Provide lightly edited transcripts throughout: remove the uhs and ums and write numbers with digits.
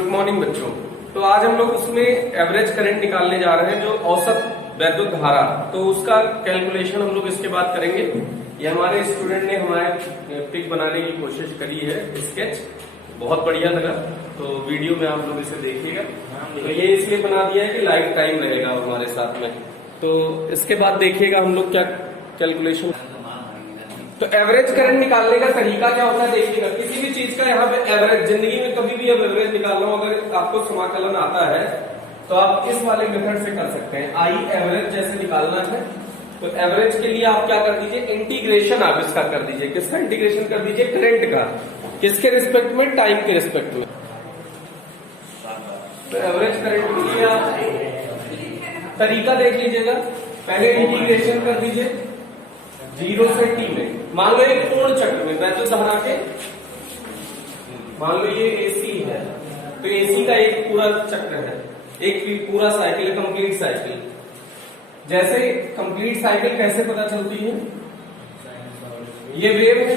Good morning बच्चों। तो आज हम लोग उसमें एवरेज करंट निकालने जा रहे हैं, जो औसत वैद्युत धारा, तो उसका कैलकुलेशन हम लोग इसके बाद करेंगे। ये हमारे स्टूडेंट ने हमारे पिक बनाने की कोशिश करी है, स्केच बहुत बढ़िया लगा, तो वीडियो में आप लोग इसे देखिएगा। तो ये इसलिए बना दिया है कि लाइफ टाइम रहेगा हमारे साथ में। तो इसके बाद देखिएगा हम लोग क्या कैलकुलेशन। तो एवरेज करंट निकालने का तरीका क्या होता है देखिएगा। किसी भी चीज का यहाँ पे एवरेज, जिंदगी में कभी भी अब एवरेज निकालना हो, अगर आपको समाकलन आता है तो आप इस वाले मेथड से कर सकते हैं। आई एवरेज जैसे निकालना है तो एवरेज के लिए आप क्या कर दीजिए, इंटीग्रेशन आप इसका कर दीजिए। किसका इंटीग्रेशन कर दीजिए? करंट का। किसके रिस्पेक्ट में? टाइम के रिस्पेक्ट में। तो एवरेज करंट के लिए आप तरीका देख लीजिएगा। पहले इंटीग्रेशन कर दीजिए 0 से t में। मान लो एक पूर्ण चक्र में वैद्युत धारा के, मान लो ये AC है, तो AC का एक पूरा चक्र है, एक पूरा साइकिल है, कंप्लीट साइकिल। जैसे कंप्लीट साइकिल कैसे पता चलती है? ये वेव है,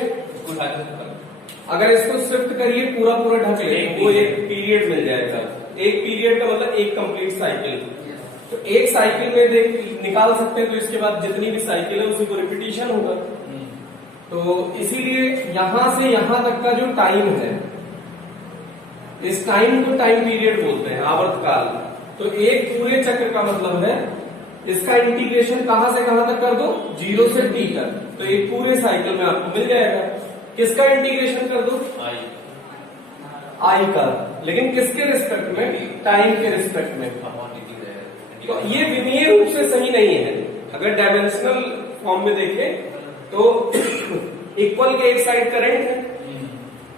अगर इसको शिफ्ट करिए पूरा ढक ले, वो एक पीरियड मिल जाएगा। एक पीरियड का मतलब एक कंप्लीट साइकिल। तो एक साइकिल में निकाल सकते हैं, तो इसके बाद जितनी भी साइकिल है उसी को रिपीटिशन होगा। तो इसीलिए यहां से यहां तक का जो टाइम है, इस टाइम को टाइम पीरियड बोलते हैं, आवर्तकाल। तो एक पूरे चक्र का मतलब है इसका इंटीग्रेशन कहां से कहां तक कर दो? 0 से t तक। तो एक पूरे साइकिल में आपको मिल जाएगा। किसका इंटीग्रेशन कर दो? आई का। लेकिन किसके रिस्पेक्ट में? टाइम के रिस्पेक्ट में। तो ये विमीय रूप से सही नहीं है। अगर डायमेंशनल फॉर्म में देखें तो इक्वल के एक साइड करंट है,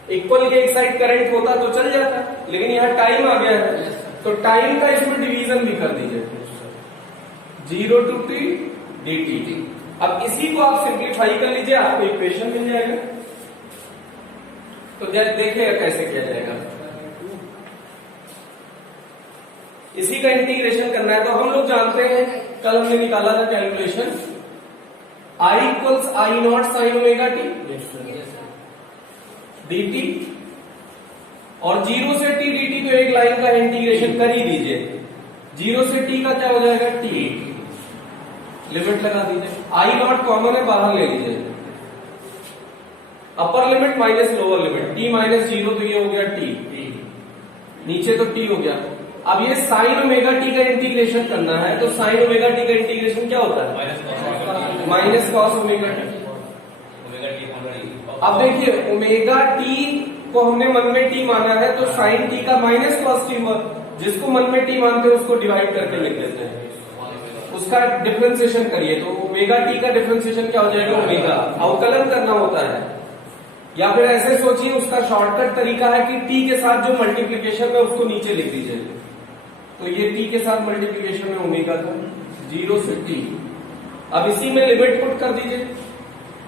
इक्वल के एक साइड करंट होता तो चल जाता, लेकिन यहाँ टाइम आ गया है, तो टाइम का इसमें डिवीजन भी कर दीजिए, 0 to t dt। अब इसी को आप सिंप्लीफाई कर लीजिए, आपको इक्वेशन मिल जाएगा। तो देखिएगा कैसे किया जाएगा। इसी का इंटीग्रेशन करना है। तो हम लोग जानते हैं, कल हमने निकाला था calculation, I equals I not sine omega T dt, और 0 से t dt तो एक लाइन का इंटीग्रेशन कर ही दीजिए। 0 से t का क्या हो जाएगा? t। लिमिट लगा दीजिए, आई नॉट कॉमन है, बाहर ले लीजिए। अपर limit minus lower limit, t minus 0, तो ये हो गया t, नीचे तो t हो गया। अब ये साइन ओमेगा टी का इंटीग्रेशन करना है, तो साइन ओमेगा टी का इंटीग्रेशन क्या होता है? Minus cos omega T. अब देखिए ओमेगा टी को हमने मन में टी माना है, तो साइन टी का माइनस कॉस टी हुआ। जिसको मन में टी मानते हैं उसको डिवाइड करके लिख देते हैं, उसका डिफरेंशिएशन करिए। तो ओमेगा टी का डिफरेंशिएशन क्या हो जाएगा? ओमेगा। अवकलन करना होता है, या फिर ऐसे सोचिए, उसका शॉर्टकट तरीका है कि टी के साथ जो मल्टीप्लीकेशन है उसको नीचे लिख दीजिए। तो ये t के साथ मल्टीप्लिकेशन में ओमेगा था, 0 से t। अब इसी में लिमिट पुट कर दीजिए।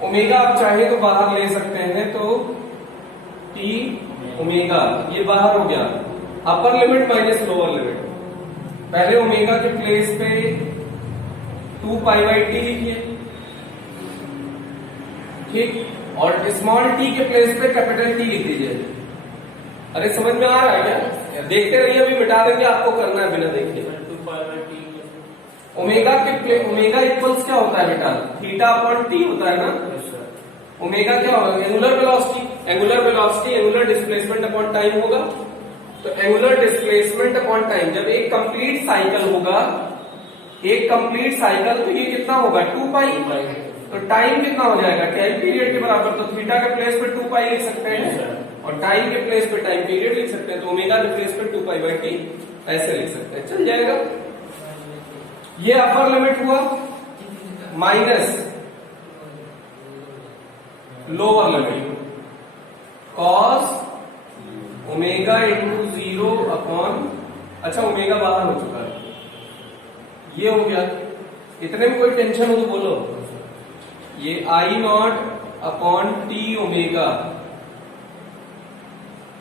ओमेगा आप चाहे तो बाहर ले सकते हैं, तो t ओमेगा ये बाहर हो गया। अपर लिमिट माइनस लोअर लिमिट। पहले ओमेगा के प्लेस पे 2π/t लिखिए, ठीक, और स्मॉल t के प्लेस पे कैपिटल T लिख दीजिए। अरे समझ में आ रहा है क्या? देखते रहिए, अभी मिटा देंगे, आपको करना है बिना देखे। ओमेगा के ओमेगा इक्वल्स क्या होता है बेटा? थीटा अपॉन टी होता है ना। ओमेगा क्या होगा? Angular velocity. Angular velocity angular displacement upon time होगा। तो एंगुलर डिस्प्लेसमेंट अपॉन टाइम, जब एक कंप्लीट साइकिल होगा, एक कंप्लीट साइकिल, तो ये कितना होगा? 2π। तो टाइम कितना हो जाएगा? टाइम पीरियड के बराबर। तो थीटा के प्लेस पे 2π लिख सकते हैं, और टाइम के प्लेस पे टाइम पीरियड लिख सकते हैं। तो ओमेगा के प्लेस पे 2π/t ऐसे लिख सकते हैं, चल जाएगा। ये अपर लिमिट हुआ, minus lower limit cos omega into 0 upon, अच्छा ओमेगा बाहर हो चुका है, ये हो गया। इतने में कोई टेंशन हो तो बोलो। ये I naught upon T omega,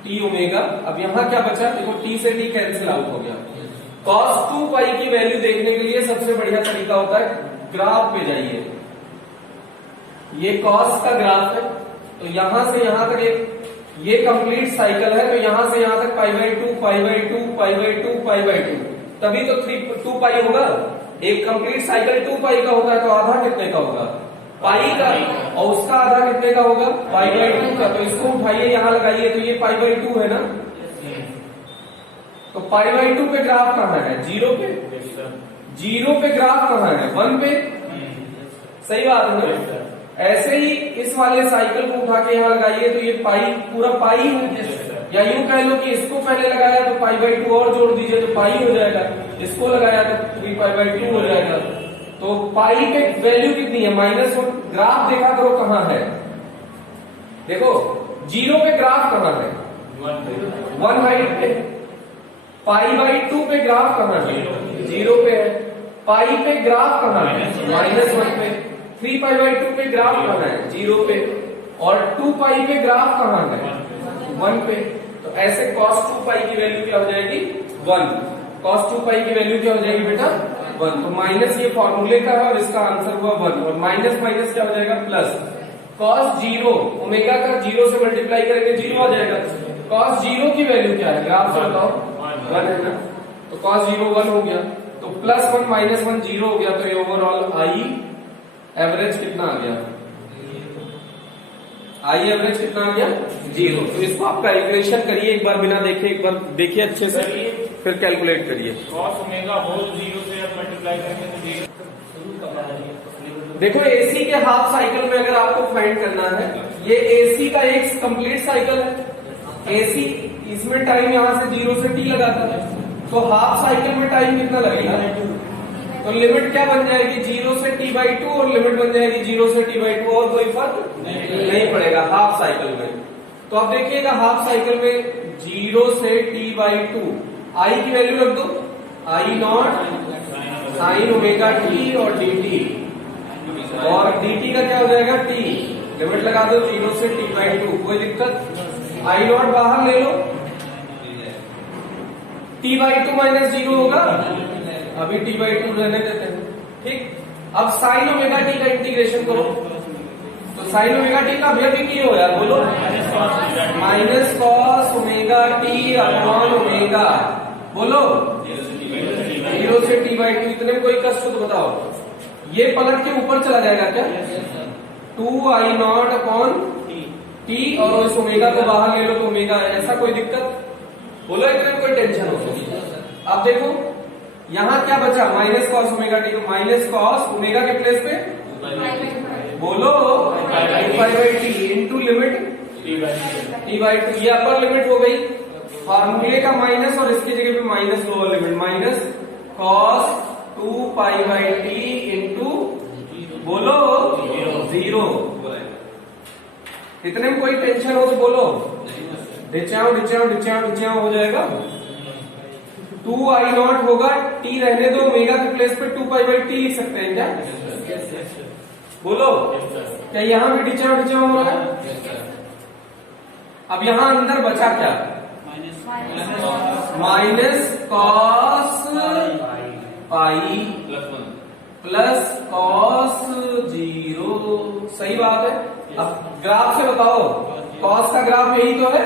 T omega. अब यहां क्या बचा? देखो टी से टी कैंसिल आउट हो गया। cos 2π की वैल्यू देखने के लिए सबसे बढ़िया तरीका होता है, ग्राफ पे जाइए। ये cos का ग्राफ है, तो यहां से यहां तक एक ये कंप्लीट साइकिल है, तो यहां से यहां तक π/2 π/2 π/2 π/2, तभी तो 2 पाई होगा। एक कंप्लीट साइकिल 2 पाई का होता है, तो आधा कितने का होगा? पाई का। और उसका आधा कितने का होगा? π/2 का। तो इसको उठाइए, यहां लगाइए, तो ये π/2 है ना। तो π/2 पे ग्राफ कहां है? 0 पे। 0 पे ग्राफ कहां है? 1 पे। सही बात है ना। ऐसे ही इस वाले साइकिल को उठा के यहां लगाइए, तो ये पाई पूरा पाई है। या यूं कह लो कि इसको पहले लगाया तो π/2 और जोड़ दीजिए तो पाई हो जाएगा, इसको लगाया तो 3π/2 हो जाएगा। तो पाई पे वैल्यू कितनी है? -1। ग्राफ देखा करो कहां है, देखो 0 पे ग्राफ कहां है? 1 हाइट पे। π/2 पे ग्राफ कहां है? 0 पे है। पाई पे ग्राफ कहां है? -1 पे। 3π/2 पे ग्राफ कहां है? 0 पे। और 2 पाई पे ग्राफ कहां है? 1 पे। तो ऐसे cos 2 पाई की वैल्यू क्या हो जाएगी? 1। cos 2 पाई की वैल्यू क्या हो जाएगी बेटा? 1। तो माइनस ये फॉर्मूले का है और इसका आंसर हुआ 1। और माइनस माइनस क्या हो जाएगा? प्लस। cos 0 ओमेगा का 0 से मल्टीप्लाई करेंगे 0 आ जाएगा। cos 0 की वैल्यू क्या है? ग्राफ से बताओ। 1 है ना। तो cos 0 1 हो गया, तो +1 -1 0 हो गया। तो ये ओवरऑल आई एवरेज कितना आ गया? आई एवरेज कितना आ गया? 0। तो इसको आप कैलकुलेशन करिए एक बार बिना देखे, एक बार देखिए अच्छे से, फिर कैलकुलेट करिए। cos ओमेगा होल 0 से आप मल्टीप्लाई करेंगे तो 0। देखो एसी के हाफ साइकिल में अगर आपको फाइंड करना है, ये एसी का एक कंप्लीट साइकिल है। एसी इसमें टाइम यहां से 0 से t लगाता है, तो हाफ साइकिल में टाइम कितना लगेगा? तो लिमिट क्या बन जाएगी? 0 से t/2 और लिमिट बन जाएगी 0 से t/2, और कोई फर्क नहीं पड़ेगा हाफ साइकिल में। तो अब देखिएगा हाफ साइकिल में 0 से t/2 आई की वैल्यू रख दो, I0 sin ओमेगा t और dt, और dt का क्या हो जाएगा? t। लिमिट लगा दो 0 से t/2, कोई दिक्कत? I0 बाहर ले लो, t/2 -0 होगा, अभी t/2 रहने देते हैं। ठीक। अब sin ओमेगा t का इंटीग्रेशन करो, तो sin ओमेगा t का अभी की हो यार, बोलो। -cos omega t upon omega, बोलो 0 से t/2। इतने में कोई कष्ट हो तो बताओ। ये पलट के ऊपर चला जाएगा क्या? 2I0 अपॉन t, और इस ओमेगा को बाहर ले लो तो ओमेगा है। ऐसा कोई दिक्कत? बोलो, इतने में कोई टेंशन हो। अब देखो यहां क्या बचा? -cos ओमेगा t, तो -cos ओमेगा के प्लेस पे बोलो π/t इंटू लिमिट t/2। ये अपर लिमिट हो गई, फार्मूले का माइनस, और इसकी जगह पे minus lower limit, -cos 2π/t into बोलो 0। इतने में कोई टेंशन हो तो बोलो। डिचाओ डिचाओ डिचाओ डिचाओ हो जाएगा। 2I0 होगा, t रहने दो, ओमेगा के प्लेस पे 2π/t लिख सकते हैं क्या? बोलो, क्या यहां भी डिचाओ डिचाओ हो रहा है? अब यहां अंदर बचा क्या? -cos pi plus cos 0। सही बात है। अब ग्राफ से बताओ, cos का ग्राफ यही तो है।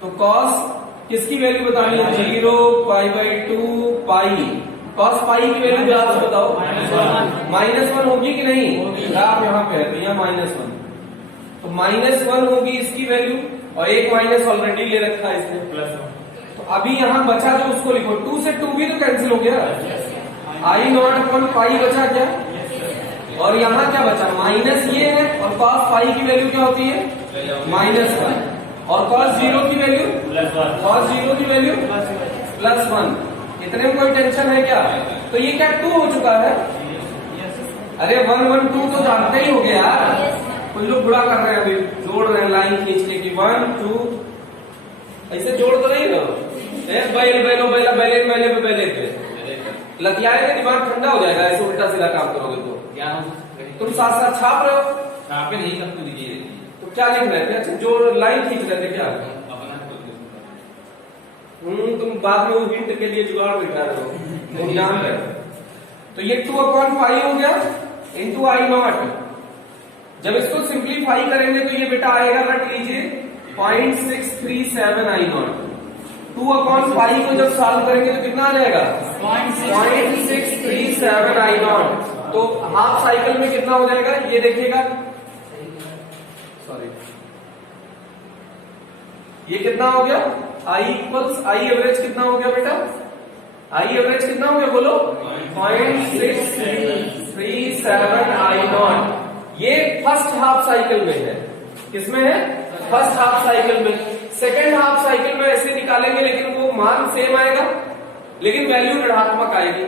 तो cos किसकी वैल्यू बतानी है? 0 π/2 पाई। cos पाई की वैल्यू ग्राफ से बताओ। -1 होगी कि नहीं? ग्राफ यहाँ पे है, तो यहाँ -1, तो -1 होगी इसकी वैल्यू, और एक माइनस ऑलरेडी ले रखा है इसने, तो अभी यहाँ बचा जो उसको लिखो। 2 से 2 भी तो कैंसिल हो गया, I0 अपॉन पाई बचा क्या? और यहाँ क्या बचा? माइनस ये है, और cos पाई की वैल्यू क्या होती है? -1, और cos 0 की वैल्यू +1। इतने में कोई टेंशन है क्या? तो ये क्या 2 हो चुका है? अरे 1 1 2 तो जानते ही हो गया यार। कुछ लोग बुरा कर रहे हैं, अभी जोड़ रहे हैं लाइन खींचने की। 1 2 ऐसे जोड़ तो नहीं रहो, लतियाएंगे, दिमाग ठंडा हो जाएगा। ऐसे उल्टा सीधा काम करोगे तो क्या तुम साथ साथ छाप रहे हो? छापे नहीं कर दीजिए। तो क्या लिख रहे थे? अच्छा, जो लाइन खींच रहे थे क्या? तुम बाद में वो हिंट के लिए जुगाड़ बिठा रहे हो, तुम जान रहे हो। तो ये 2/5 हो गया इंटू I0। जब इसको सिंप्लीफाई करेंगे तो ये बेटा आएगा, रट लीजिए 0.637 आई नॉट। 2/पाई को जब सॉल्व करेंगे तो कितना आ जाएगा 0.637 आई नॉट। तो हाफ साइकिल में कितना हो जाएगा ये देखिएगा, सॉरी ये कितना हो गया आई इक्वल्स आई एवरेज कितना हो गया बेटा, आई एवरेज कितना हो गया बोलो 0.637 आई नॉट। ये फर्स्ट हाफ साइकिल में है, किसमें है फर्स्ट हाफ साइकिल में। सेकेंड हाफ साइकिल में ऐसे निकालेंगे लेकिन वो मान सेम आएगा लेकिन वैल्यू ऋणात्मक आएगी।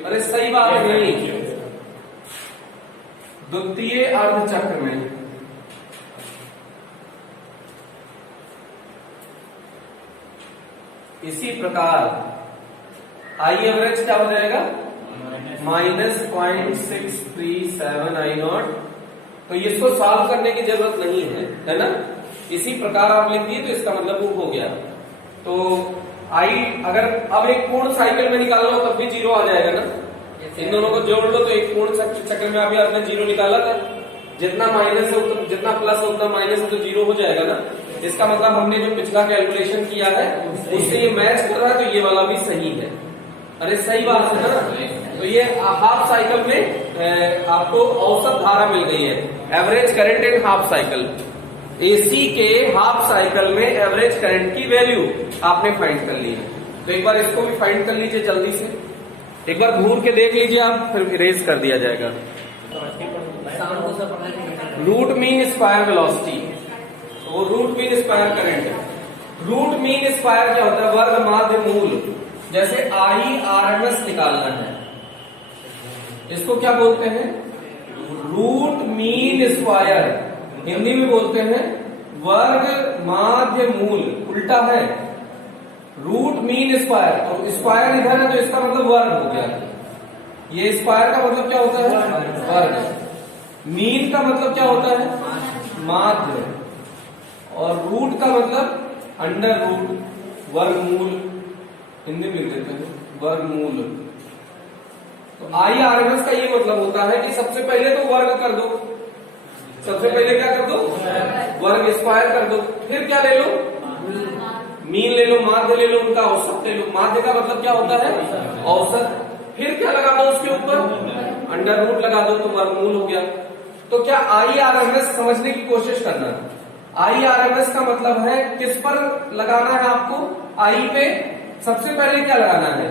अरे सही बात नहीं, द्वितीय अर्ध चक्र में इसी प्रकार आई एवरेज क्या हो जाएगा -0.637 आई नॉट। तो इसको सॉल्व करने की जरूरत नहीं है ना, इसी प्रकार आप लिख दिए तो इसका मतलब वो हो गया। तो आई अगर अब एक पूर्ण साइकिल में निकालो तब भी 0 आ जाएगा ना, इन दोनों को जोड़ लो तो एक पूर्ण चक्र में अभी आपने 0 निकाला था, जितना माइनस है जितना प्लस है उतना माइनस है तो 0 हो जाएगा ना। इसका मतलब हमने जो पिछला कैलकुलेशन किया है उससे ये मैच कर रहा है, तो ये वाला भी सही है। अरे सही बात है ना। तो ये हाफ साइकिल में आपको औसत धारा मिल गई है, average current in half cycle. AC के हाफ साइकिल में एवरेज करंट की वैल्यू आपने फाइंड कर ली है। तो एक बार इसको भी फाइंड कर लीजिए जल्दी से, एक बार घूर के देख लीजिए आप, फिर इरेज कर दिया जाएगा। रूट मीन स्क्वायर वेलोसिटी, वो रूट मीन स्क्वायर करंट है। रूट मीन स्क्वायर क्या होता है, वर्ग माध्य मूल। जैसे IRMS निकालना है, इसको क्या बोलते हैं रूट मीन स्क्वायर, हिंदी में बोलते हैं वर्ग माध्य मूल, उल्टा है रूट मीन स्क्वायर। तो स्क्वायर इधर है तो इसका मतलब वर्ग हो गया, ये स्क्वायर का मतलब क्या होता है वर्ग, मीन का मतलब क्या होता है माध्य, और रूट का मतलब अंडर रूट, वर्गमूल, हिंदी में लिख देते हैं वर्गमूल। तो IRMS का ये मतलब होता है कि सबसे पहले तो वर्ग कर दो, सबसे पहले क्या कर दो वर्ग स्क्वायर कर दो, फिर क्या ले लो मीन ले लो, माध्य ले लो, उनका औसत ले लो। माध्य का मतलब क्या होता है औसत, फिर क्या लगा दो उसके ऊपर अंडर रूट लगा दो तो वर्गमूल हो गया। तो क्या IRMS समझने की कोशिश करना, IRMS का मतलब है किस पर लगाना है आपको, आई पे सबसे पहले क्या लगाना है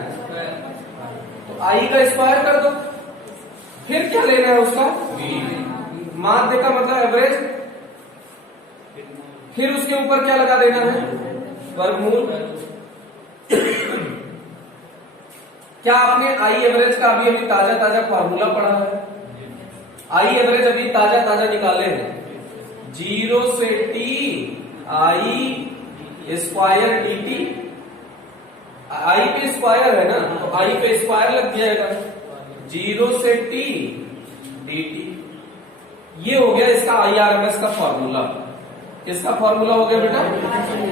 तो आई का स्क्वायर कर दो, फिर क्या लेना है उसका माध्य का मतलब एवरेज, फिर उसके ऊपर क्या लगा देना है वर्गमूल। क्या आपने आई एवरेज का अभी ताजा फॉर्मूला पढ़ा है, आई एवरेज अभी ताजा निकाले हैं, 0 से T आई स्क्वायर dt, आई पे स्क्वायर है ना तो आई पे स्क्वायर लग जाएगा, 0 से T dt। ये हो गया इसका IRMS का फॉर्मूला। इसका फॉर्मूला हो गया बेटा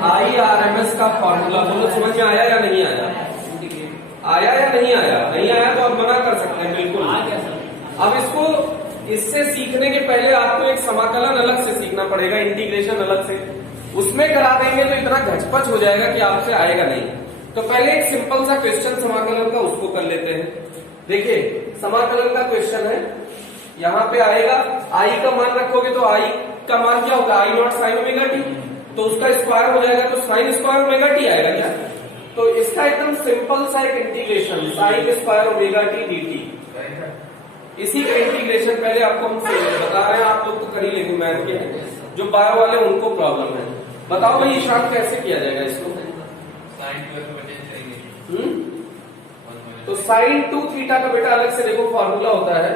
IRMS का फॉर्मूला। बोलो समझ में आया या नहीं आया, आया या नहीं आया, नहीं आया तो आप मना कर सकते हैं बिल्कुल। अब इसको इससे सीखने के पहले आपको एक समाकलन अलग से सीखना पड़ेगा, इंटीग्रेशन अलग से, उसमें करा देंगे तो इतना घचपच हो जाएगा कि आपसे आएगा नहीं। तो पहले एक सिंपल सा क्वेश्चन समाकलन का उसको कर लेते हैं। देखिए समाकलन का क्वेश्चन है, यहाँ पे आएगा आई का मान रखोगे तो आई का मान क्या होगा आई नॉट साइन ओमेगा टी, तो उसका स्क्वायर हो जाएगा तो साइन स्क्वायर ओमेगा टी आएगा क्या। तो इसका एकदम सिंपल सा एक integration sine square omega T dt, इसी का इंटीग्रेशन पहले आपको हम बता रहे हैं, आप लोग तो कर ही लेंगे मैथ के, जो बायो वाले उनको प्रॉब्लम है। बताओ भाई ईशान कैसे किया जाएगा इसको, तो साइन 2 थीटा का बेटा अलग से देखो फॉर्मूला होता है,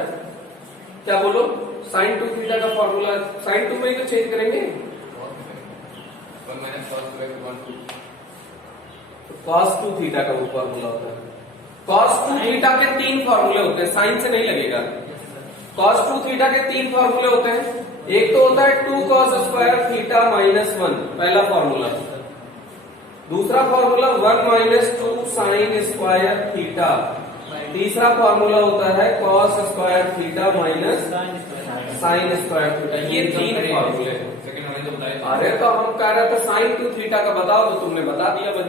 क्या बोलो साइन 2 थीटा का फॉर्मूला, साइन 2 में तो चेंज करेंगे cos 2 थीटा का वो फॉर्मूला होता है। cos 2 थीटा के 3 फॉर्मूले होते हैं, साइन से नहीं लगेगा। cos 2 थीटा के 3 फॉर्मूले होते हैं, एक तो होता है 2 cos स्क्वायर थीटा माइनस 1 पहला फॉर्मूला, दूसरा formula 1 minus 2 sine square theta, तीसरा फॉर्मूला होता है cos square theta minus sine square theta. ये 3 फॉर्मूले हैं। करेंगे तो बताइए। अरे तो हम कह रहे थे साइन 2 थीटा का बताओ, तो तुमने बता दिया भाई।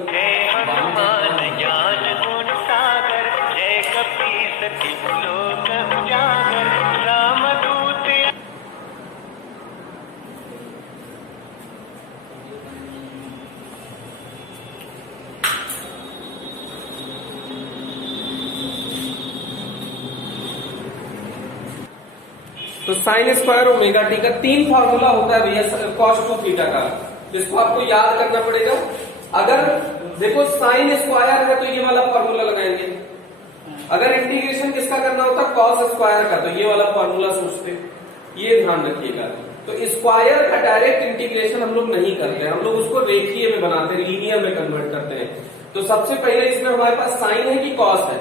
तो साइन स्क्वायर ओमेगा टी का 3 फार्मूला होता है भैया कॉस 2 थीटा का, जिसको आपको याद करना पड़ेगा। अगर देखो साइन स्क्वायर है तो ये वाला फार्मूला लगाएंगे, अगर इंटीग्रेशन किसका करना होता है कॉस स्क्वायर का, तो ये वाला फार्मूला सोचते, ये ध्यान रखिएगा। तो स्क्वायर का डायरेक्ट इंटीग्रेशन हम लोग नहीं करते, हम लोग उसको रेखीय में बनाते हैं, लीनियर में कन्वर्ट करते हैं। तो सबसे पहले इसमें हमारे पास साइन है कि कॉस है,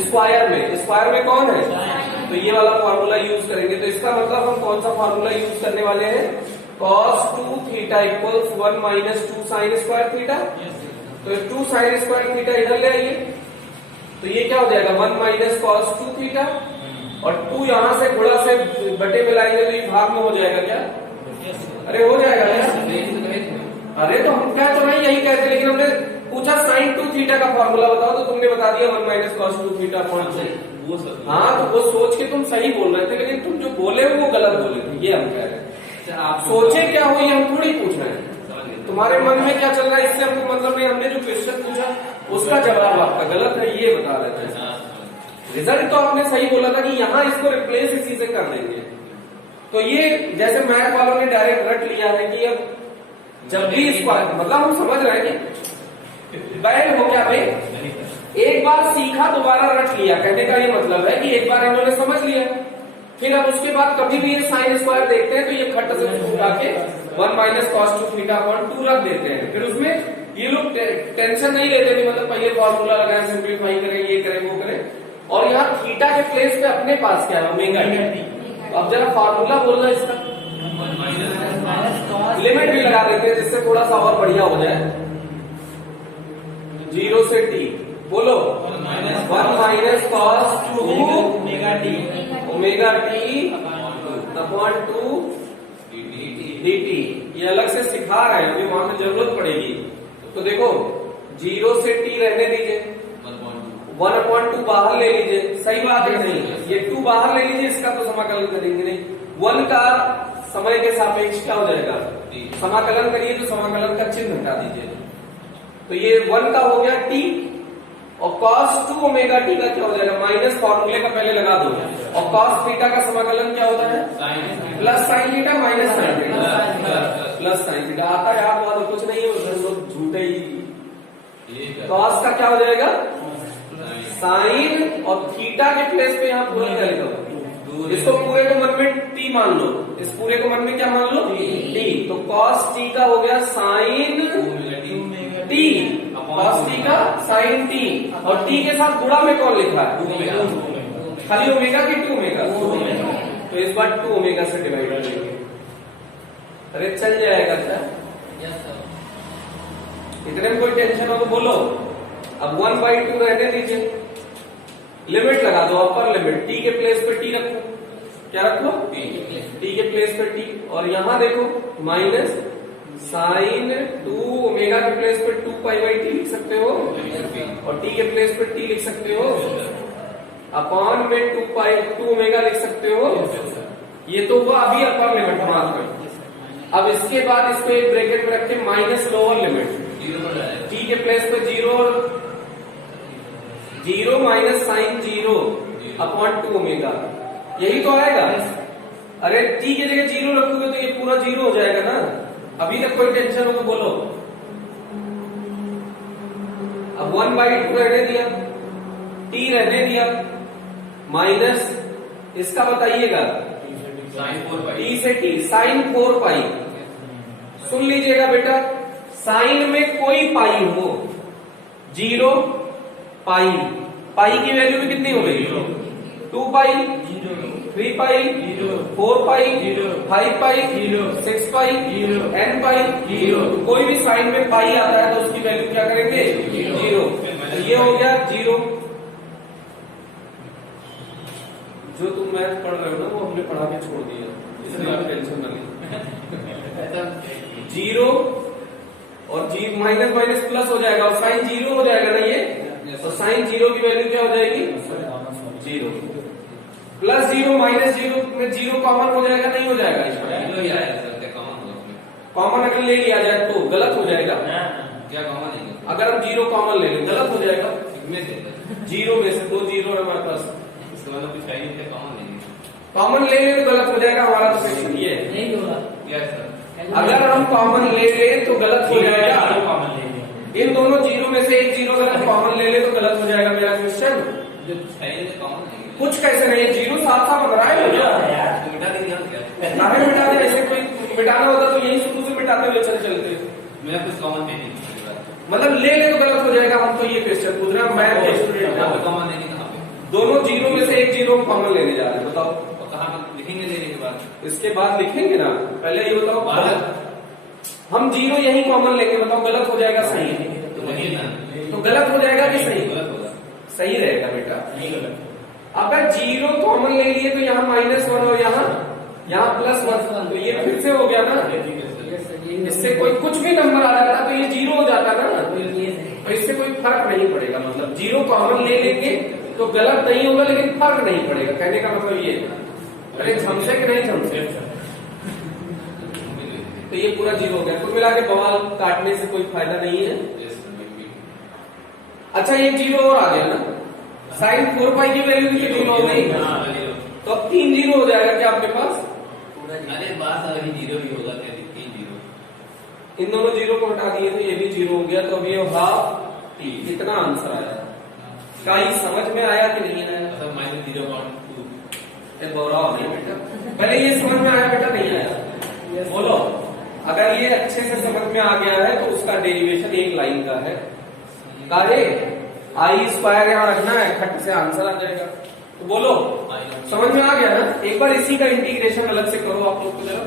स्क्वायर में कौन है, तो ये वाला फार्मूला यूज करेंगे। तो इसका मतलब हम कौन सा फार्मूला यूज करने वाले हैं, cos 2 theta equals 1 minus 2 sine square theta. तो 2 साइन स्क्वायर थीटा इधर ले आइए, तो ये क्या हो जाएगा 1 माइनस cos 2 थीटा, और 2 यहां से गुणा से बटे में लाएंगे तो ये भाग में हो जाएगा क्या, अरे हो जाएगा क्या, अरे तो हम क्या तो नहीं यही कहते, लेकिन हमने पूछा साइन 2 थीटा का फार्मूला बताओ, तो तुमने बता दिया 1 माइनस cos 2 थीटा अपॉन 2। हाँ तो वो सोच के तुम सही बोल रहे थे, लेकिन तुम जो बोले वो गलत बोले थे, ये हम कह रहे हैं। आप सोचे क्या हो ये हम थोड़ी पूछ रहे हैं, तुम्हारे मन में क्या चल रहा है इससे हमको मतलब नहीं। हमने जो क्वेश्चन पूछा उसका जवाब आपका गलत है, ये बता रहे थे। रिजल्ट तो आपने सही बोला था कि यहाँ इसको रिप्लेस इसी से कर देंगे। तो ये जैसे मैथ वालों ने डायरेक्ट रट लिया है कि अब जब भी इसको मतलब हम समझ रहे हैं कि बैल हो क्या भाई, एक बार सीखा दोबारा रट लिया, कहने का ये मतलब है कि एक बार इन्होंने समझ लिया, फिर अब उसके बाद कभी भी ये साइन स्क्वायर देखते हैं तो ये खट से उठा के 1 माइनस cos 2 थीटा अपॉन 2 रख देते हैं। फिर उसमें ये लोग टेंशन नहीं लेते कि मतलब पहले फॉर्मूला लगाए, सिंप्लीफाई करें, ये करें वो करें। और यहाँ थीटा के प्लेस पे अपने पास क्या है ओमेगा टी। अब जरा फॉर्मूला बोलना इसका, लिमिट भी लगा देते हैं जिससे थोड़ा सा और बढ़िया हो जाए। 0 से t बोलो 1 minus cos 2 omega T upon 2 dt। ये अलग से सिखा रहे हैं, अभी वहां पे जरूरत पड़ेगी। तो देखो 0 से t रहने दीजिए, 1/2 बाहर ले लीजिए, सही बात है नहीं, ये 2 बाहर ले लीजिए, इसका तो समाकलन करेंगे नहीं। 1 का समय के सापेक्ष क्या हो जाएगा, समाकलन करिए तो समाकलन का चिन्ह हटा दीजिए। तो ये 1 का हो गया t, और cos 2 ओमेगा टी का क्या हो जाएगा, माइनस फॉर्मूले का पहले लगा दो, और cos थीटा का समाकलन क्या होता है plus sine theta minus sine theta plus sine theta. आता है याद वाला कुछ नहीं है, उधर लोग झूठे ही। cos का क्या हो जाएगा साइन, और थीटा के प्लेस पे यहाँ पूरा क्या लिखा, इसको पूरे को मन में t मान लो, इस पूरे को मन में क्या मान लो t। तो cos t का हो गया साइन t, cos t का साइन t, और t के साथ गुणा में कौन लिखा है खाली ओमेगा की 2 ओमेगा, तो इस बार 2 ओमेगा से डिवाइड करेंगे। अरे चल जाएगा सर, इतने में कोई टेंशन हो तो बोलो। अब 1/2 रहने दीजिए, लिमिट लगा दो, अपर लिमिट t के प्लेस पे t रखो, क्या रखो t के प्लेस पे t, और यहां देखो माइनस साइन 2 ओमेगा के प्लेस पे 2π/t लिख सकते हो, और t के प्लेस पे t लिख सकते हो, अपॉन में 2 ओमेगा लिख सकते हो। ये तो हुआ अभी अपर लिमिट मात्र। अब इसके बाद इसको एक ब्रैकेट में रखे माइनस लोअर लिमिट, t के प्लेस पे 0 माइनस साइन 0 अपॉन 2 ओमेगा, यही तो आएगा। अरे t की जगह 0 रखोगे तो ये पूरा 0 हो जाएगा ना। अभी तक कोई टेंशन हो तो बोलो। अब 1/2 रहने दिया, t रहने दिया, माइनस इसका बताइएगा t से t साइन 4π। सुन लीजिएगा बेटा, साइन में कोई पाई हो, 0 पाई, पाई की वैल्यू भी कितनी हो गई 2π, 3π, 4π, 5π, 6π, nπ। कोई भी साइन में पाई आता है तो उसकी वैल्यू क्या करेंगे 0। तो ये हो गया 0। जो तुम मैथ पढ़ रहे हो ना वो हमने पढ़ा के छोड़ दिया, इसलिए आप टेंशन ना लें। जीरो और जी माइनस माइनस प्लस हो जाएगा और साइन जीरो हो जाएगा ना ये, तो साइन जीरो की वैल्यू क्या हो जाएगी? Zero. Plus zero minus zero में जीरो कॉमन हो जाएगा, नहीं हो जाएगा? इसमें कॉमन अगर ले लिया जाए तो गलत हो जाएगा। क्या कॉमन है? अगर हम जीरो कॉमन ले लें गलत हो जाएगा। इसमें से जीरो में से 2 जीरो है हमारे पास, इसका मतलब कुछ है ही नहीं, कॉमन नहीं है। कॉमन ले लें तो गलत हो जाएगा। हमारा तो क्वेश्चन ये है, नहीं होगा। क्या है सर? अगर हम कॉमन ले लें तो गलत हो जाएगा। कॉमन ले लें। इन दोनों जीरो में से एक जीरो अगर हम कॉमन ले लें तो गलत हो जाएगा। मेरा क्वेश्चन जो है ही नहीं, कॉमन नहीं है। कुछ कैसे नहीं है, जीरो साथ साथ बन रहा है भैया। तो मिटा देंगे हम क्या? नारे मिटा दे, ऐसे कोई मिटाना होता तो यही शुरू से मिटाते हुए चलते। मेरा कुछ कॉमन है नहीं। मतलब ले ले तो गलत हो जाएगा। हम तो ये क्वेश्चन पूछ रहे हैं, मैथ के स्टूडेंट यहाँ पे हैं। कॉमन नहीं कहाँ पे? दोनों जीरो में से एक जीरो कॉमन लेने जा रहे हैं, बताओ और कहाँ पे लिखेंगे लेने के बाद? इसके बाद लिखेंगे ना, पहले ये बताओ। हम जीरो यही कॉमन लेंगे, बताओ गलत हो जाएगा सही? तो वही ना, तो गलत हो जाएगा कि सही? गलत होगा। सही रहेगा बेटा। नहीं गलत। अगर जीरो कॉमन ले लिए तो यहाँ -1 और यहाँ +1, तो ये फिर से हो गया ना। इससे कोई कुछ भी नंबर आ जाता तो ये जीरो हो जाता ना, तो इससे कोई फर्क नहीं पड़ेगा। मतलब जीरो कॉमन ले लेंगे तो गलत नहीं होगा, लेकिन फर्क नहीं पड़ेगा। कहने का मतलब ये है, अरे झमसे कि नहीं झमसे, तो ये पूरा जीरो हो गया। कुल मिला के बवाल काटने से कोई फायदा नहीं है। अच्छा ये जीरो और आ गया ना, साइन 4π की वैल्यू भी जीरो हो गई, तो अब 3 जीरो हो जाएगा क्या आपके पास? अरे बात अभी जीरो भी होगा क्या? 3 जीरो। इन दोनों जीरो को हटा दिए तो ये भी जीरो हो गया, तो अब ये हाफ टी। कितना आंसर आया? कहीं समझ में आया कि नहीं आया? मतलब -0.2। बोरा नहीं बेटा, पहले ये समझ में आया बेटा, नहीं आया? बोलो। अगर ये अच्छे से समझ में आ गया है तो उसका डेरिवेशन एक लाइन का है। काहे I² यहाँ रखना है, खट से आंसर आ जाएगा। तो बोलो, समझ में आ गया ना? एक बार इसी का इंटीग्रेशन अलग से करो आप लोग को जरा।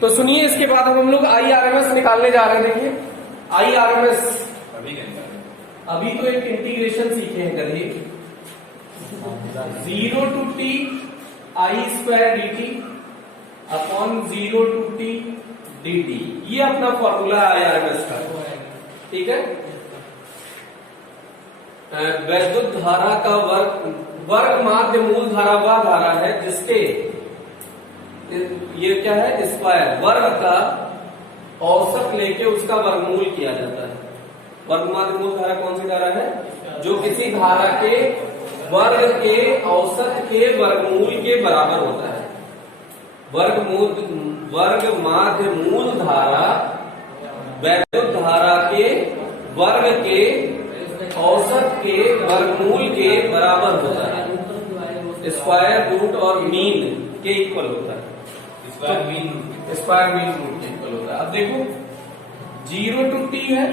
तो सुनिए, इसके बाद हम लोग IRMS निकालने जा रहे हैं। देखिए IRMS अभी तो एक इंटीग्रेशन सीखे हैं करिए। 0 to t I² dt upon 0 to t dt, ये अपना फॉर्मूला है IRMS का। ठीक है, वैद्युत धारा का वर्ग माध्य मूल धारा वह धारा है जिसके, ये क्या है, स्क्वायर, वर्ग का औसत लेके उसका वर्गमूल किया जाता है। वर्ग माध्य मूल धारा कौन सी धारा है? जो किसी धारा के वर्ग के औसत के वर्गमूल के बराबर होता है। वर्ग माध्य मूल धारा वैद्युत धारा के वर्ग के औसत के वर्गमूल के बराबर होता है। स्क्वायर रूट और मीन के इक्वल होता है। स्क्वायर मीन रूट के इक्वल होता है। अब देखो 0 to t है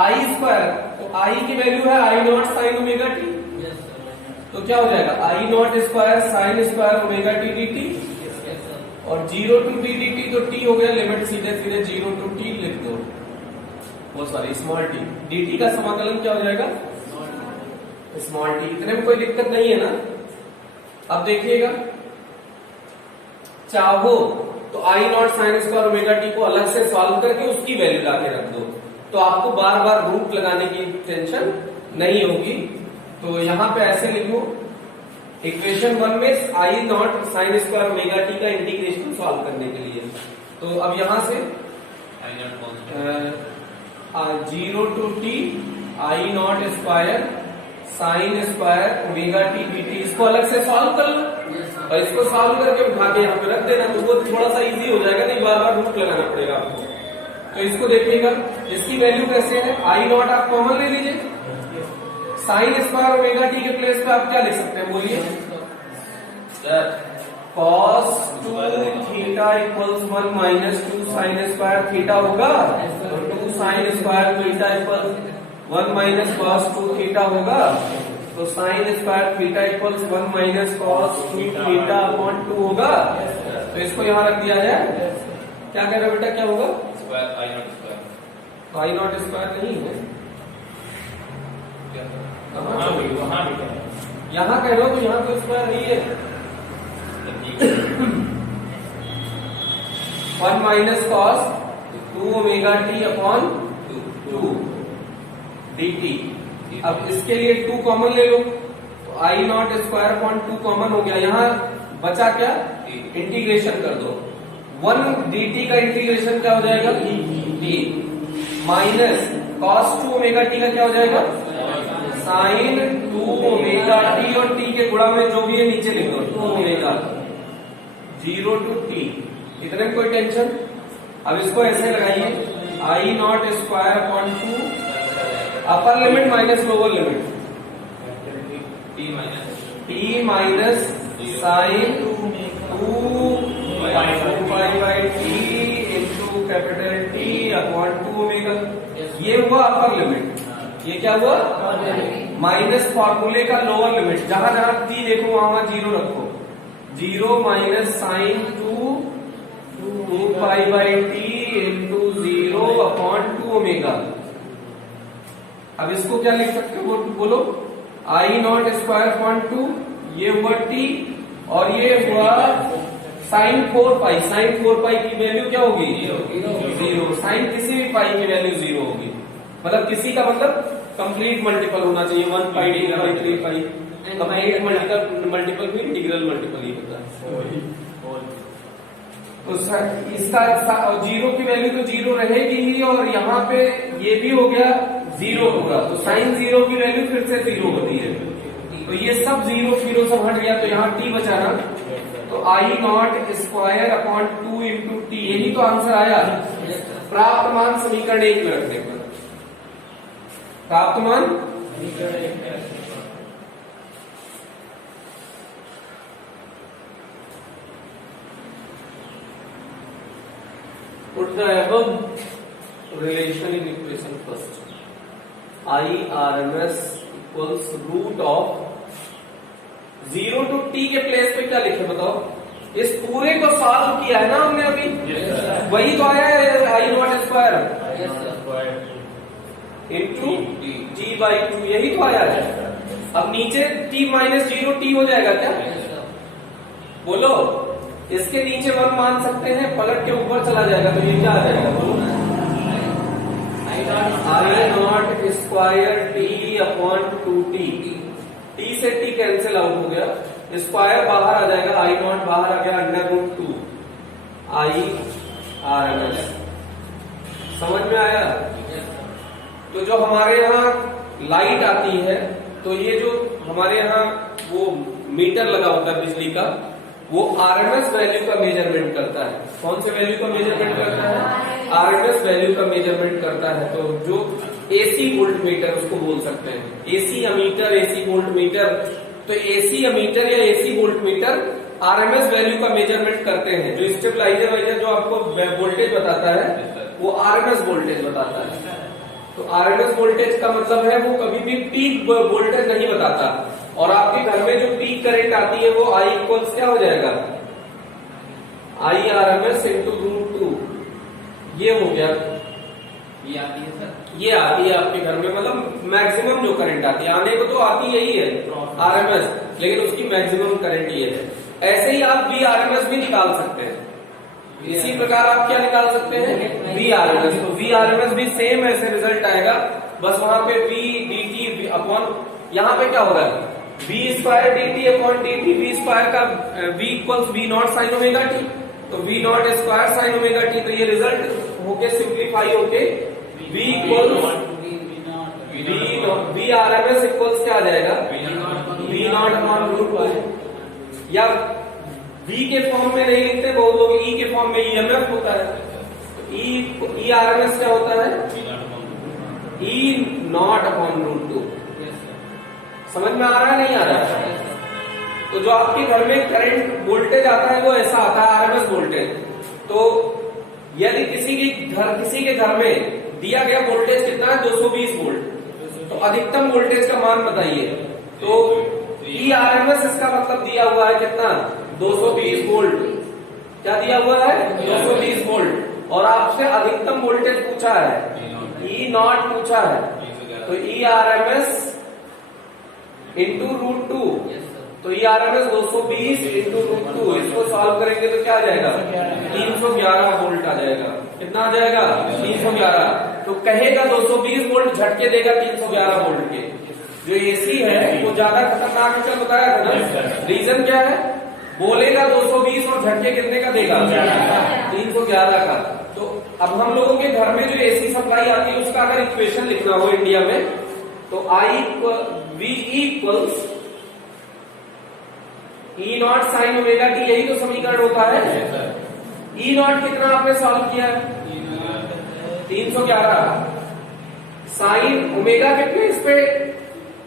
I², तो I की वैल्यू है I0 sin ओमेगा t, तो क्या हो जाएगा I0² sin square omega t dt, और 0 to t dt तो t हो गया, लिमिट सीधे सीधे 0 to t लिख दो, वो सॉरी स्मॉल t, dt का समाकलन क्या हो जाएगा? Small t। इतने में कोई दिक्कत नहीं है ना? अब देखिएगा, चाहो तो I0 sin square omega t को अलग से सॉल्व करके उसकी वैल्यू लाके रख दो, तो आपको बार बार रूट लगाने की टेंशन नहीं होगी। तो यहाँ पे ऐसे लिखो, इक्वेशन 1 में I0 sin square omega t का इंटीग्रेशन सॉल्व करने के लिए। तो अब यहाँ से 0 to t I0 square sine square omega t dt, इसको अलग से सॉल्व कर लो और इसको सॉल्व करके उठा के यहाँ पे रख देना, तो वो थोड़ा सा इजी हो जाएगा, नहीं बार बार रूट लगाना पड़ेगा आपको। तो इसको देखिएगा, इसकी वैल्यू कैसे है? I0 आप कॉमन ले लीजिए, साइन स्क्वायर ओमेगा t के प्लेस पे आप क्या लिख सकते हैं बोलिए? cos 2 theta equals 1 minus 2 sine square theta होगा, तो 2 sine square theta equals 1 minus cos 2 theta होगा, तो sine square theta equals 1 minus cos 2 theta upon 2 होगा। तो इसको यहाँ रख दिया जाए, क्या कह रहे हो बेटा, क्या होगा? I0 स्क्वायर नहीं है, यहाँ कह लो तो यहाँ तो स्क्वायर नहीं है। 1 minus cos 2 omega T upon 2 dt। अब इसके लिए 2 कॉमन ले लो तो I naught square upon 2 common हो गया। यहाँ बचा क्या, इंटीग्रेशन कर दो। 1 dt का इंटीग्रेशन क्या हो जाएगा, t minus cos 2 omega T का क्या हो जाएगा, साइन 2 ओमेगा टी, और टी के गुणा में जो भी है नीचे लिख दो 2 ओमेगा 0 टू टी। इतने में कोई टेंशन। अब इसको ऐसे लगाइए, I naught square upon 2 upper limit minus lower limit T minus sine 2 pi by T into capital T upon 2 omega. ये हुआ अपर लिमिट, ये क्या हुआ माइनस फॉर्मूले का लोअर लिमिट। जहां जहां टी देखो वहां 0 रखो, 0 minus sine 2 pi by T into 0 upon 2 omega. अब इसको क्या लिख सकते हो बोलो, आई नॉट स्क्वायर अपॉन 2, ये हुआ टी, और ये हुआ साइन 4 पाई। साइन 4 पाई की वैल्यू क्या होगी, 0। साइन किसी भी पाई की वैल्यू 0 होगी, मतलब किसी का मतलब कंप्लीट मल्टीपल होना चाहिए। 1 पाई, 2 पाई, 3 पाई, कंप्लीट मल्टीपल भी इंटीग्रल मल्टीपल ही होता है। तो इसका 0 की वैल्यू तो 0 रहेगी ही, और यहाँ पे ये भी हो गया 0 होगा, तो साइन 0 की वैल्यू फिर से 0 होती है। तो ये सब 0 सब हट गया, तो यहाँ t बचा ना, तो I naught square upon 2 into T. यही तो आंसर आया प्राप्त मान समीकरण 1 में रखने पर। प्राप्त मान put the above relation in equation first. IRMS equals root of 0 to t के प्लेस पे क्या लिखे बताओ। इस पूरे को सॉल्व किया है ना हमने अभी, वही तो आया है I naught square into G by 2, यही तो आया है। अब नीचे t माइनस 0 t हो जाएगा क्या, बोलो। इसके नीचे 1 मान सकते हैं, पलट के ऊपर चला जाएगा, तो ये क्या आ जाएगा बोलो, I naught square T upon 2t। T से टी कैंसिल आउट हो गया, स्क्वायर बाहर आ जाएगा, आई नॉट बाहर आ गया, √2 आई RMS। समझ में आया। तो जो हमारे यहाँ लाइट आती है, तो ये जो हमारे यहाँ वो मीटर लगा होता है बिजली का, वो RMS वैल्यू का मेजरमेंट करता है। कौन से वैल्यू का मेजरमेंट करता है, RMS वैल्यू का मेजरमेंट करता है। तो जो AC वोल्ट मीटर उसको बोल सकते हैं, AC ammeter, AC volt meter. तो AC अमीटर या AC volt meter RMS value का मेजरमेंट करते हैं। जो स्टेबलाइजर वाइजर जो आपको वोल्टेज बताता है, वो RMS वोल्टेज बताता है। तो RMS वोल्टेज का मतलब है वो कभी भी पीक वोल्टेज नहीं बताता। और आपके घर में जो पीक करंट आती है वो I इक्वल्स क्या हो जाएगा, IRMS इंटू √2। ये हो गया, ये आती है सर, ये आती है आपके घर में, मतलब मैक्सिमम जो करंट आती है। आने को तो आती यही है RMS, लेकिन उसकी मैक्सिमम करंट ये है। ऐसे ही आप VRMS भी निकाल सकते हैं। इसी प्रकार आप क्या निकाल सकते हैं, VRMS। तो VRMS भी सेम ऐसे रिजल्ट आएगा, बस वहां पे V dt अपॉन, यहाँ पे क्या हो रहा है, V square dt upon dt। V square का V equals V not sine omega T, तो V not square sine omega T. तो ये रिजल्ट होके सिंप्लीफाई होके V इक्वल्स VRMS इक्वल्स क्या आ जाएगा, V नॉट अपॉन √2। या V के फॉर्म में नहीं लिखते बहुत लोग, E के फॉर्म में EMF होता है। तो ERMS क्या होता है, E नॉट अपॉन √2। समझ में आ रहा है, नहीं आ रहा है। तो जो आपके घर में करंट वोल्टेज आता है वो ऐसा आता है RMS वोल्टेज। तो यदि किसी के घर में दिया गया वोल्टेज कितना है, 220 वोल्ट, तो अधिकतम वोल्टेज का मान बताइए। तो ERMS इसका मतलब दिया हुआ है कितना, 220 वोल्ट। क्या दिया हुआ है, 220 वोल्ट। और आपसे अधिकतम वोल्टेज पूछा है, E नॉट पूछा है। तो ERMS इंटू रूट टू, तो ये RMS 220 इंटू रूट टू, इसको सॉल्व करेंगे तो क्या आ जाएगा 311 वोल्ट आ जाएगा। कितना आ जाएगा 311। तो कहेगा 220 वोल्ट, झटके देगा 311 वोल्ट के। जो एसी है वो ज्यादा खतरनाक है, क्या बताया था ना। रीजन क्या है, बोलेगा 220 और झटके कितने का देगा 311 का। तो अब हम लोगों के घर में जो एसी सप्लाई आती है उसका अगर इक्वेशन लिखना हो इंडिया में, तो V equals E not sine omega T, यही तो समीकरण होता है। E नॉट कितना आपने सॉल्व किया है 311, साइन ओमेगा कितने, इस पे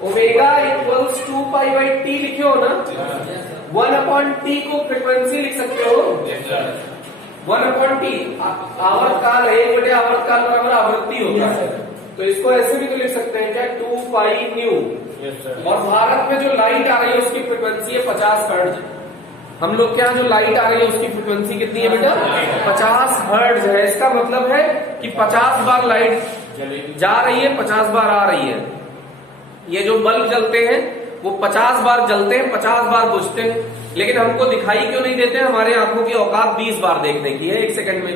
omega equals 2 pi by T लिखे हो ना। 1 अपॉन टी को फ्रीक्वेंसी लिख सकते हो, 1 अपॉन टी आवर्तकाल है, 1 बटे आवर्तकाल बराबर आवृत्ति होता है। तो इसको ऐसे भी तो लिख सकते हैं क्या 2 पाई न्यू। और भारत में जो लाइट आ रही है उसकी फ्रीक्वेंसी है 50 हर्ट्ज। हम लोग के यहाँ जो लाइट आ रही है उसकी फ्रीक्वेंसी कितनी है बेटा 50 हर्ट्ज है। इसका मतलब है कि 50 बार लाइट जा रही है, 50 बार आ रही है। ये जो बल्ब जलते हैं वो 50 बार जलते हैं, 50 बार बुझते हैं, लेकिन हमको दिखाई क्यों नहीं देते। हमारे आंखों की औकात 20 बार देखने की है 1 सेकंड में,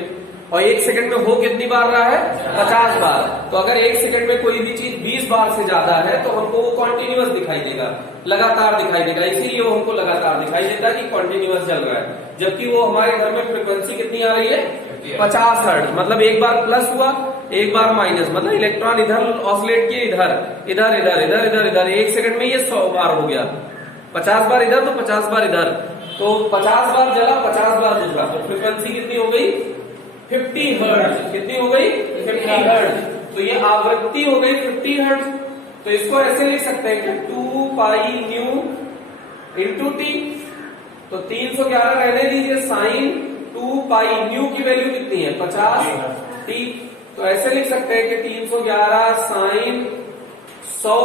और 1 सेकंड में हो कितनी बार रहा है 50 बार। तो अगर 1 सेकंड में कोई भी चीज 20 बार से ज्यादा है तो हमको वो कॉन्टिन्यूअस दिखाई देगा, लगातार दिखाई देगा, इसीलिए वो हमको लगातार दिखाई देता है कि कॉन्टिन्यूअस चल रहा है। जबकि वो हमारे घर में फ्रिक्वेंसी कितनी आ रही है 50 हर्ट्ज। मतलब एक बार प्लस हुआ, एक बार माइनस, मतलब इलेक्ट्रॉन इधर ऑसिलेट किए, इधर इधर इधर इधर इधर इधर, 1 सेकंड में ये 100 बार हो गया। 50 बार इधर तो 50 बार इधर, तो 50 बार जला 50 बार बुझा, तो फ्रिक्वेंसी कितनी हो गई 50 हर्ट्ज। कितनी हो गई 50 हर्ट्ज। तो ये आवृत्ति हो गई 50 हर्ट्ज। तो इसको ऐसे लिख सकते हैं कि 2 पाई न्यू इंटू टी। तो 311 रहने दीजिए, साइन 2 पाई न्यू की वैल्यू कितनी है 50 टी। तो ऐसे लिख सकते हैं कि 311 साइन 100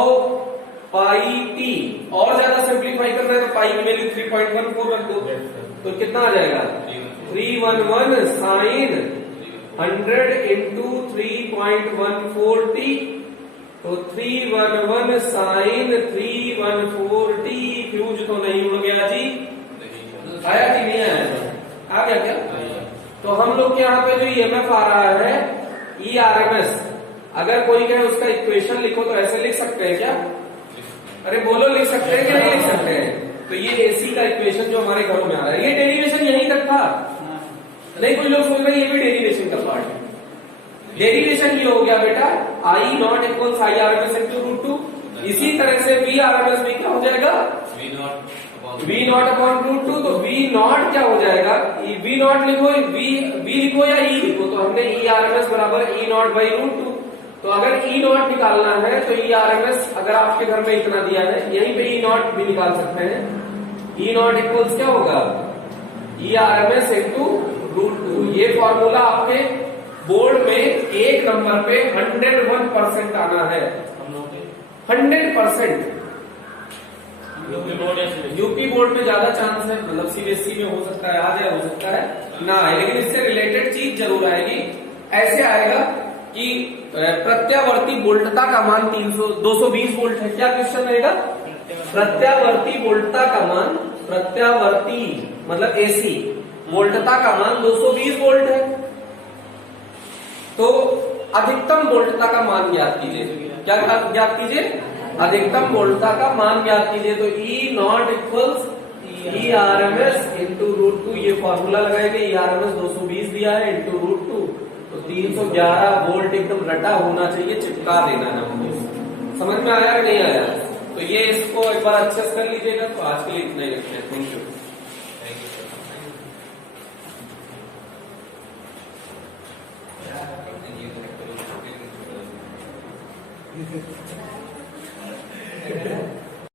पाई टी। और ज्यादा सिंप्लीफाई करना है तो पाई की वैल्यू 3.14 रख दो, तो कितना आ जाएगा 311 साइन 100 इंटू 3.14 टी। तो 311 साइन 314 टी। फ्यूज तो नहीं हो गया जी, आया कि नहीं आया, आ गया क्या। तो हम लोग के यहाँ पे जो ईएमएफ आ रहा है ERMS, अगर कोई कहे उसका इक्वेशन लिखो तो ऐसे लिख सकते हैं क्या, अरे बोलो लिख सकते हैं कि नहीं लिख सकते हैं। तो ये एसी का इक्वेशन जो हमारे घरों में आ रहा है, ये डेरिवेशन यहीं तक था। नहीं कोई लोग सोच रहे ये भी डेरिवेशन का पार्ट है। डेरिवेशन ये हो गया बेटा I not equals IRMS into root two. इसी तरह से VRMS भी क्या हो जाएगा V not upon root two. तो V नॉट क्या हो जाएगा, V नॉट लिखो, V लिखो या E लिखो, तो हमने ERMS बराबर E not by root two. तो अगर E नॉट निकालना है तो ERMS अगर आपके घर में इतना दिया है, यहीं पे E नॉट भी निकाल सकते हैं। E नॉट इक्वल्स क्या होगा ERMS इंटू रूट टू। ये फॉर्मूला आपके बोर्ड में 1 नंबर पे 101% आना है, 100%। यूपी बोर्ड में ज्यादा चांस है, मतलब CBSE में हो सकता है आ जाए, हो सकता है ना आए, लेकिन इससे रिलेटेड चीज जरूर आएगी। ऐसे आएगा कि प्रत्यावर्ती वोल्टता का मान 220 वोल्ट है। क्या क्वेश्चन रहेगा, प्रत्यावर्ती वोल्टता का मान, प्रत्यावर्ती मतलब एसी वोल्टता का मान 220 वोल्ट है। तो अधिकतम वोल्टता का मान ज्ञात कीजिए। क्या ज्ञात कीजिए, अधिकतम वोल्टता का मान ज्ञात कीजिए। तो E not equals ERMS into root two. ये फॉर्मूला लगाएंगे, ERMS 220 दिया है इंटू रूट टू, तो 311 वोल्ट एकदम रटा होना चाहिए, चिपका देना है हमको। समझ में आया कि नहीं आया। तो ये इसको एक बार अच्छे से कर लीजिएगा। तो आज के लिए इतना ही रखते हैं। Thank you.